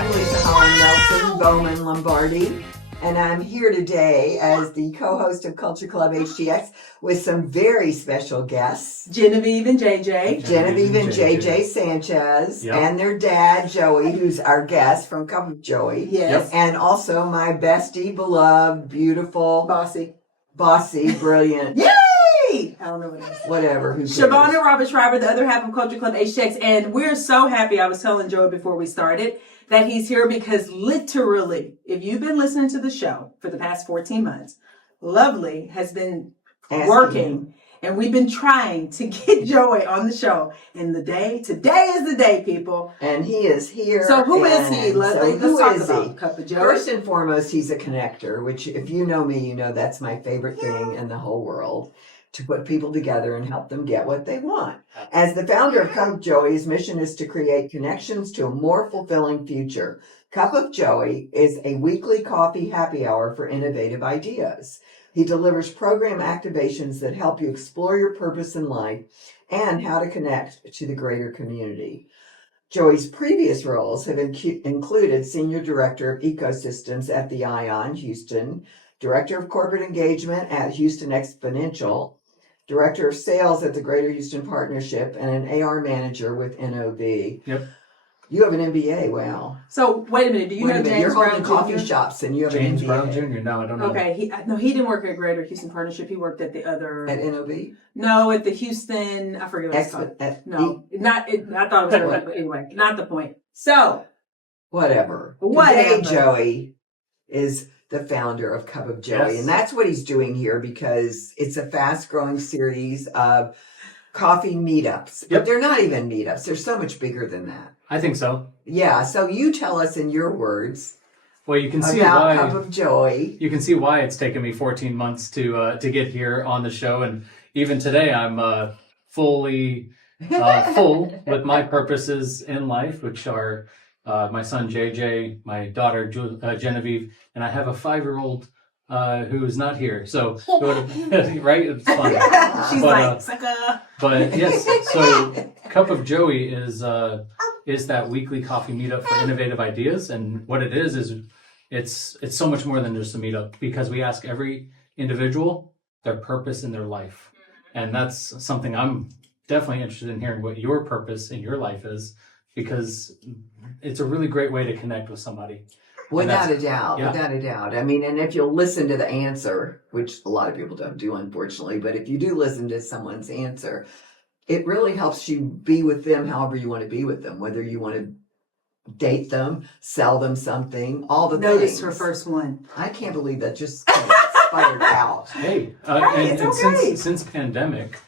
I'm Leisa Holland-Nelson, Bowman Lombardi, and I'm here today as the co-host of Culture Club HTX with some very special guests. Genevieve and JJ. Genevieve and JJ Sanchez, and their dad, Joey, who's our guest from Cup of Joey. Yes. And also my bestie, beloved, beautiful, bossy, brilliant. Yay! I don't know what it is. Whatever. Shavonnah Robert Schreiber, the other half of Culture Club HTX. And we're so happy, I was telling Joey before we started, that he's here because literally, if you've been listening to the show for the past 14 months, Lovely has been working, and we've been trying to get Joey on the show. And today is the day, people. And he is here. So who is he, Lovely? So Let's talk about Cup of Joey. First and foremost, he's a connector, which if you know me, you know that's my favorite thing in the whole world. To put people together and help them get what they want. As the founder of Cup of Joey, his mission is to create connections to a more fulfilling future. Cup of Joey is a weekly coffee happy hour for innovative ideas. He delivers program activations that help you explore your purpose in life and how to connect to the greater community. Joey's previous roles have included Senior Director of Ecosystems at the ION Houston, Director of Corporate Engagement at Houston Exponential, Director of Sales at the Greater Houston Partnership, and an AR Manager with NOV. Yep. You have an MBA, wow. So, wait a minute, do you know James You're Brown holding Jr.? coffee shops and you have James an MBA. Brown Jr.? No, I don't know. Okay, he didn't work at Greater Houston Partnership. He worked at the other... At NOV? No, at the Houston... I forget what it's called. I thought it was... Anyway, not the point. So... Whatever. Today, Joey is the founder of Cup of Joey. Yes. And that's what he's doing here because it's a fast-growing series of coffee meetups. But they're not even meetups. They're so much bigger than that. I think so. Yeah, so you tell us in your words Well, you can see about why. Cup of Joey. You can see why it's taken me 14 months to get here on the show, and even today I'm fully full with my purposes in life, which are my son JJ, my daughter Genevieve, and I have a 5-year-old who is not here. So, right? It's funny. She's sucker. But yes, so Cup of Joey is that weekly coffee meetup for innovative ideas, and what it is it's so much more than just a meetup because we ask every individual their purpose in their life, and that's something I'm definitely interested in hearing what your purpose in your life is because it's a really great way to connect with somebody. Without a doubt, yeah. without a doubt. I mean, and if you'll listen to the answer, which a lot of people don't do, unfortunately, but if you do listen to someone's answer, it really helps you be with them however you want to be with them, whether you want to date them, sell them something, all the things. Notice her first one. I can't believe that just fired out. Hey, it's okay. since pandemic,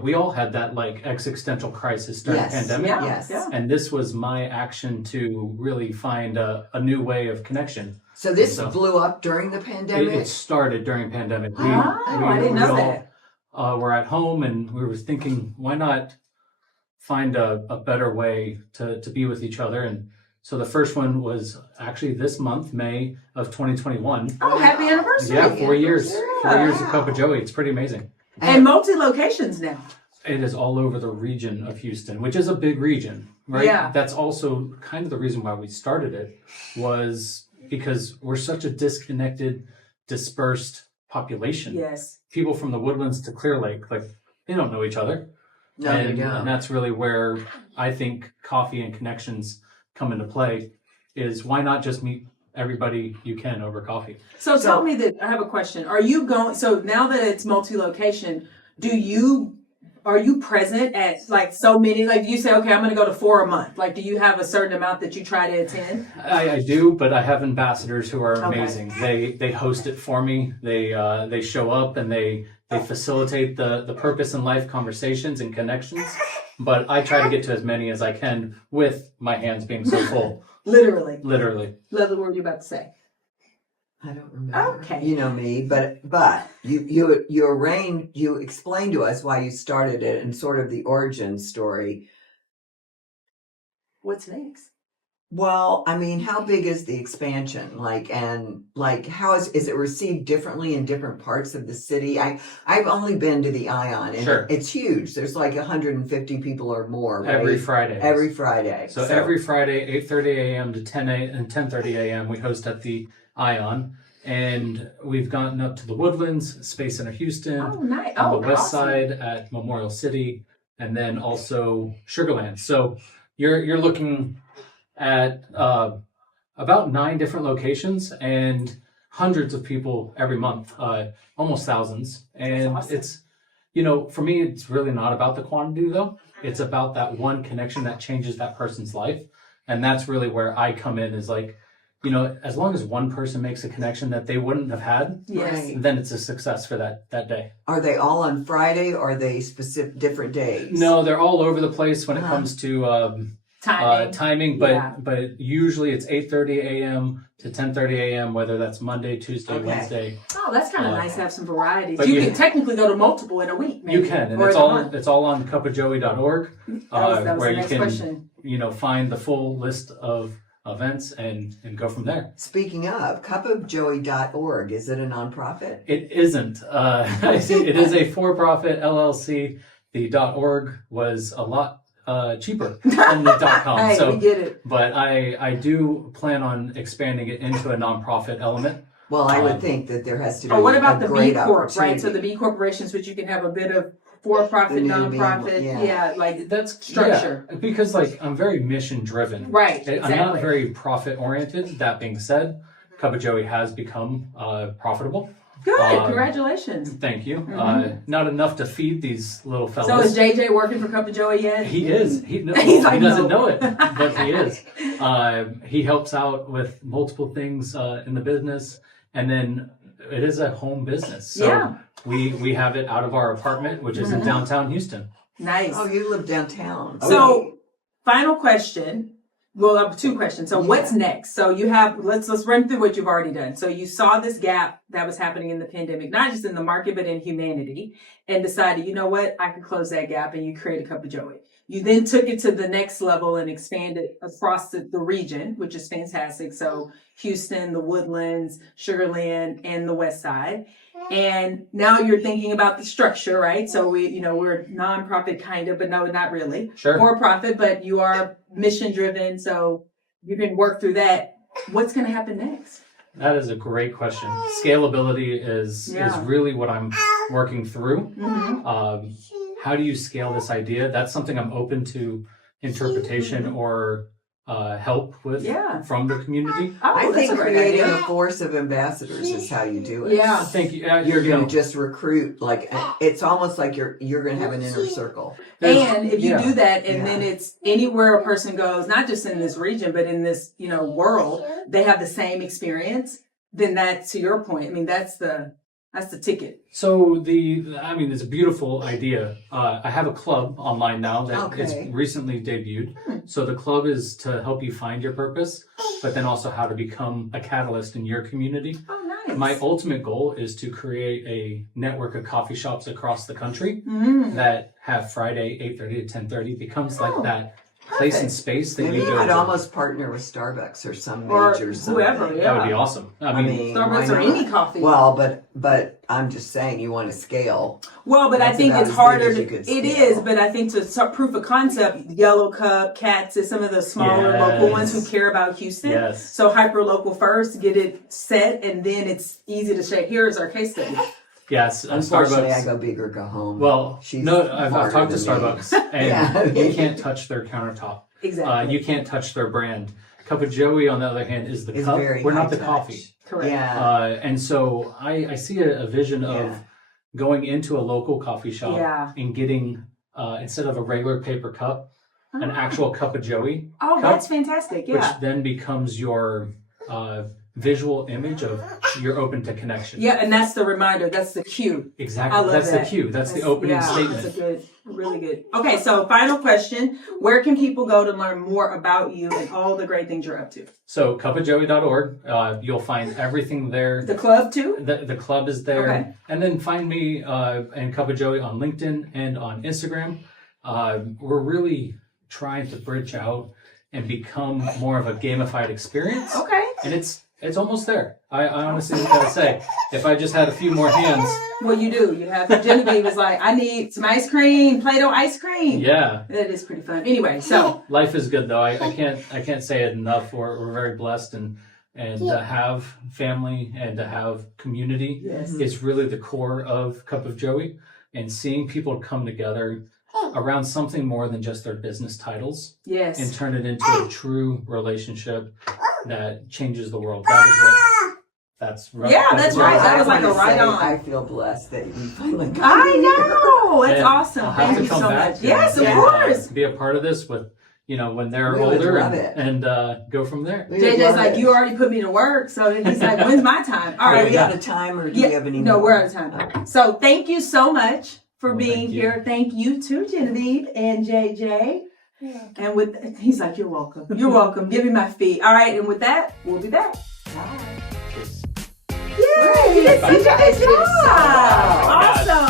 we all had that like existential crisis during the pandemic. Yes. Yeah. And this was my action to really find a new way of connection. So this blew up during the pandemic? It started during pandemic. I didn't know that. We're at home and we were thinking, why not find a better way to be with each other? And so the first one was actually this month, May of 2021. Oh, happy anniversary. Yeah, 4 years. Yeah. 4 years of Cup of Joey. It's pretty amazing. And multi-locations now. It is all over the region of Houston, which is a big region, right? Yeah. That's also kind of the reason why we started it was because we're such a disconnected, dispersed population. Yes. People from the Woodlands to Clear Lake, like they don't know each other. No, they don't. And that's really where I think coffee and connections come into play is why not just meet everybody you can over coffee. So tell me that, I have a question. Are you going, so now that it's multi-location, are you present at like so many, like you say, okay, I'm going to go to 4 a month. Like, do you have a certain amount that you try to attend? I do, but I have ambassadors who are amazing. They host it for me. They show up and they facilitate the purpose in life conversations and connections. But I try to get to as many as I can with my hands being so full. Literally. Love the word you're about to say. I don't remember. Okay. You know me, but you explained to us why you started it and sort of the origin story. What's next? Well, I mean, how big is the expansion? How is it received differently in different parts of the city? I've only been to the Ion, and Sure. it's huge. There's like 150 people or more, right? Every Friday. Every Friday. So every Friday, 8:30 a.m. to 10:30 a.m. we host at the Ion, and we've gotten up to the Woodlands, Space Center Houston, Oh, nice. on Oh, the west awesome. side at Memorial City, and then also Sugarland. So you're looking at about 9 different locations and hundreds of people every month, almost thousands. And awesome. it's, for me, it's really not about the quantity though. It's about that one connection that changes that person's life. And that's really where I come in, is like, as long as one person makes a connection that they wouldn't have had, Yes. Right. then it's a success for that day. Are they all on Friday, or are they specific different days? No, they're all over the place when it Uh-huh. comes to timing, Yeah. but usually it's 8:30 a.m. to 10:30 a.m. whether that's Monday, Tuesday, Okay. Wednesday. Oh, that's kind of nice to have some varieties. But You you- can technically go to multiple in a week. Maybe, You can, and or it's in a all month. on cupofjoey.org, That was where the you next can question. find the full list of events and go from there. Speaking of, cupofjoey.org, is it a nonprofit? It isn't. It is a for-profit LLC. The .org was a lot cheaper than the .com. Hey, so, we get it. but I do plan on expanding it into a nonprofit element. Well, I would think that there has to be Or what about a the B great Corp, right? opportunity. So the B corporations, which you can have a bit of for-profit, The new nonprofit, yeah. like That's structure. yeah, because I'm very mission driven. Right, I'm not exactly. very profit oriented. That being said, Cup of Joey has become profitable. Good, congratulations. Thank you. Mhm. Not enough to feed these little fellas. So is JJ working for Cup of Joey yet? He is. He He's like, doesn't no. know it, but he is. He helps out with multiple things in the business, and then it is a home business. So Yeah. we have it out of our apartment, which is in downtown Houston. Nice. Oh, you live downtown. So, final question. Well, I have 2 questions. So, what's next? So, you have let's run through what you've already done. So, you saw this gap that was happening in the pandemic, not just in the market but in humanity, and decided, you know what, I can close that gap, and you create a Cup of Joey. You then took it to the next level and expanded across the region, which is fantastic. So, Houston, the Woodlands, Sugarland, and the West Side. And now you're thinking about the structure, right? So we're nonprofit kind of, but no, not really. Sure. For profit, but you are mission driven. So you can work through that. What's going to happen next? That is a great question. Scalability is really what I'm working through. Mm-hmm. How do you scale this idea? That's something I'm open to interpretation or help with from the community. Oh, I that's think a great creating idea. a force of ambassadors is how you do it. Yeah. Thank you. You're going to just recruit, it's almost like you're going to have an inner circle. And if you Yeah. do that, and then it's anywhere a person goes, not just in this region, but in this, world, they have the same experience, then that's, to your point, I mean, that's the ticket. So it's a beautiful idea. I have a club online now that it's recently debuted. So the club is to help you find your purpose, but then also how to become a catalyst in your community. Oh, nice. My ultimate goal is to create a network of coffee shops across the country that have Friday 8:30 to 10:30 becomes like that place and space that Maybe you you go could to. almost partner with Starbucks or some Or major whoever, something. That would be awesome. I mean, Starbucks why or not? any coffee. Well, but I'm just saying you want to scale. Well, but I That's think about it's as harder. big as you could It scale. is, but I think to start proof of concept, Yellow Cup, Cats is some of the smaller local ones who care about Houston. Yes. So hyper local first, get it set, and then it's easy to say, here's our case study. Yes, Unfortunately, Starbucks. I go big or go home. Well, She's I've smarter talked to than me. Starbucks, and Yeah. you can't touch their countertop. Exactly. You can't touch their brand. Cup of Joey, on the other hand, is the It's cup. very We're not high the touch. coffee. Correct. Yeah. And so I see a vision of going into a local coffee shop and getting, instead of a regular paper cup, an actual Cup of Joey. Oh, cup, that's fantastic. Yeah. Which then becomes your visual image of you're open to connection. Yeah, and that's the reminder. That's the cue. Exactly. I love That's that. the cue. That's the opening statement. That's a good, really good. Okay, so final question. Where can people go to learn more about you and all the great things you're up to? So cupofjoey.org, you'll find everything there. The club too? The club is there. Okay. And then find me and Cup of Joey on LinkedIn and on Instagram. We're really trying to bridge out and become more of a gamified experience. Okay. And it's almost there. I honestly gotta say, if I just had a few more hands. Well, you do. You have Genevieve was like, I need some ice cream, Play-Doh ice cream. Yeah. That is pretty fun. Anyway, so Life is good though. I can't say it enough. We're very blessed and to have family and to have community is really the core of Cup of Joey, and seeing people come together around something more than just their business titles and turn it into a true relationship that changes the world. That is what that's right. Yeah, that's right. That was like a right on. I feel blessed that you finally got I know. It's And awesome. I'll have Thank to you come so back much. Yes, of and, course. be a part of this with, when they're We would older love it. and go from there. We would JJ's love like, it. you already put me to work. So then he's like, when's my time? All Are right. we out of time, or do you have any No, more? we're out of time. So thank you so much for Well, being thank you. here. Thank you to Genevieve and JJ. And he's like, you're welcome. You're welcome. Give me my feet. All right. And with that, we'll be back. Bye. Cheers. Yay! You did such a good job. Oh, my God. Awesome.